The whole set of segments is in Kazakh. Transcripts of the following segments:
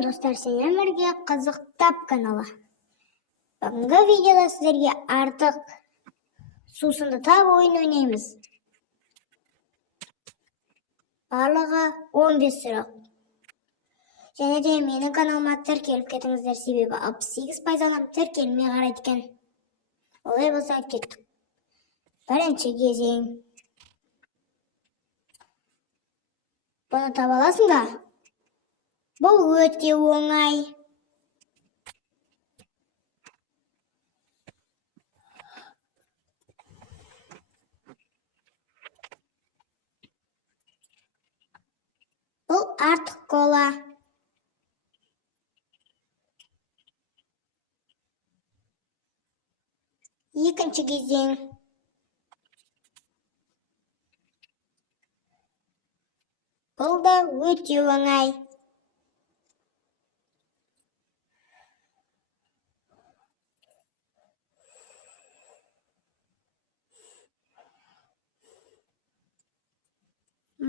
Салем достар, сіздермен бірге Қызықтап каналы. Бүгінгі видеода сіздерге артық сусынды тап ойын ойнаймыз. Барлығы 15 сұрақ. Және де менің каналыма тіркеліп кетіңіздер, себебі 68% адам тіркелмей қарайды екен. Олай болса кеттік. Бірінші кезең. Бұны таба аласың ба? Бұл өте оңай. Бұл артық кола. Екінші кезең. Бұл да өте оңай.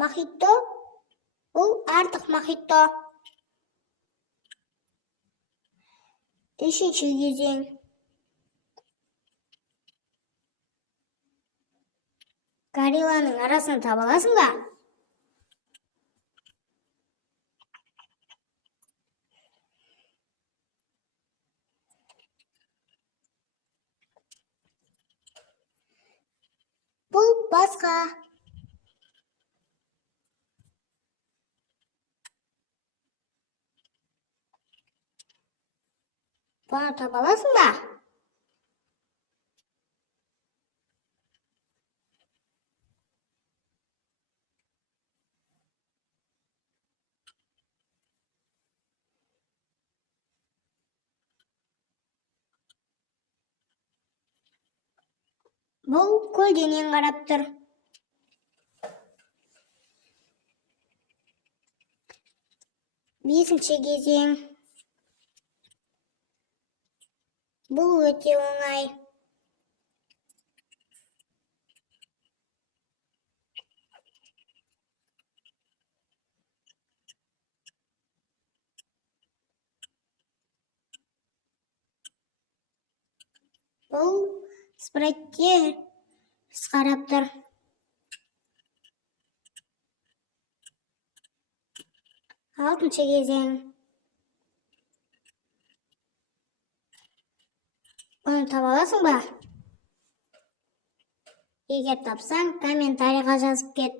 Мохито. Бұл артық мохито. Үшінші кезең. Горилланың арасын таба аласың ба? Бұл басқа. Бұны таба аласың ба? Бұл көлденең қарап тұр. Бесінші кезең. Бұл өте оңай. Бұл спрайтте қарап тұр. Алтыншы кезең. Бұны таба аласың ба? Егер тапсаң, комментарийға жазып кет.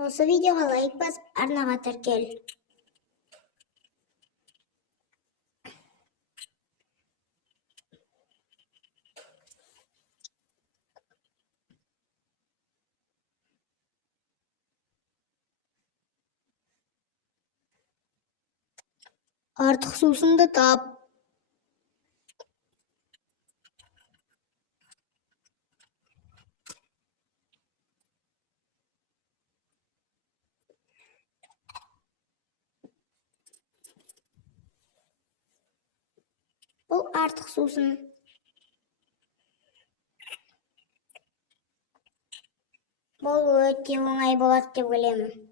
Осы видеоға лайк басып, арнаға тіркел. Артық сусынды тап. Бұл артық сусын. Бұл өте оңай болады деп ойлаймын.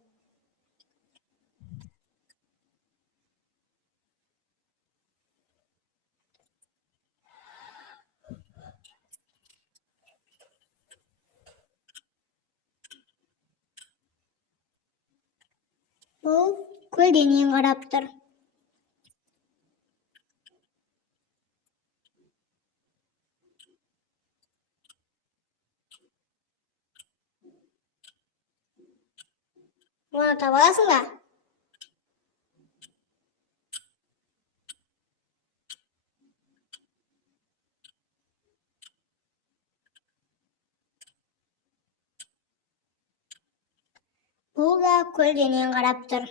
Бұл көлденең қарап тұр. Бұны таба аласың ба? Бұл да көлденең қарап тұр.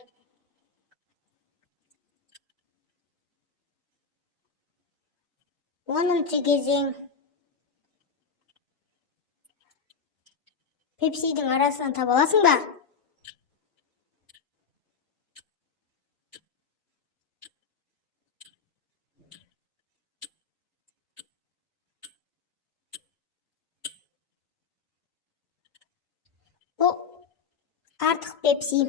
Оныншы кезең. Пепсидің арасынан таба аласың ба? Бұл артық пепси.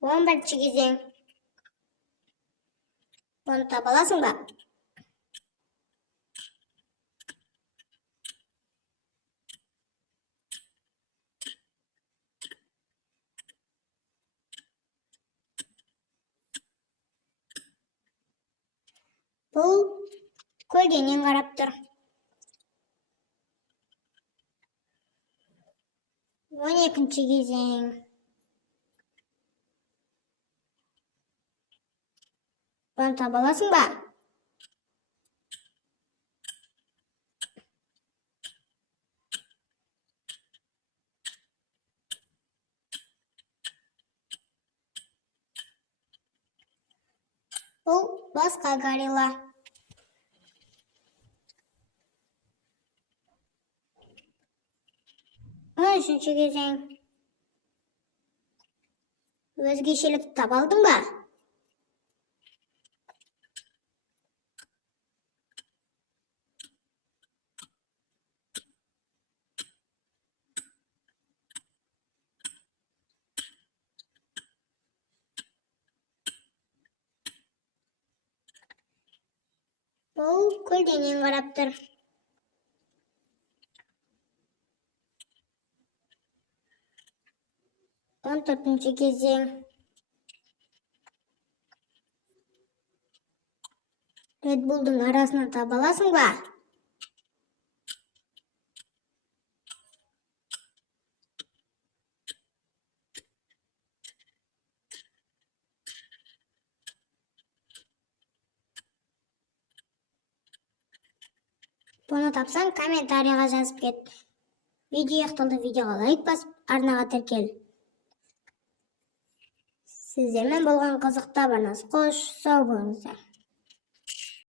11-ші кезең. Бұны таба аласың ба? Бұл көлденең қарап тұр. 12-ші кезең. Бұны таба аласың ба? Бұл басқа горилла. 13-ші кезең. Өзгешелікті таба алдың ба? Бұл көлденең қарап тұр. 14-ші кезең. Red Bull'дың арасынан таба аласың ба? Бұны тапсаң, комментарийға жазып кет. Видео аяқталды, видеоға лайк басып, арнаға тіркел. Сіздермен болған қызықта барыңыз. Қош, сау болыңыздар.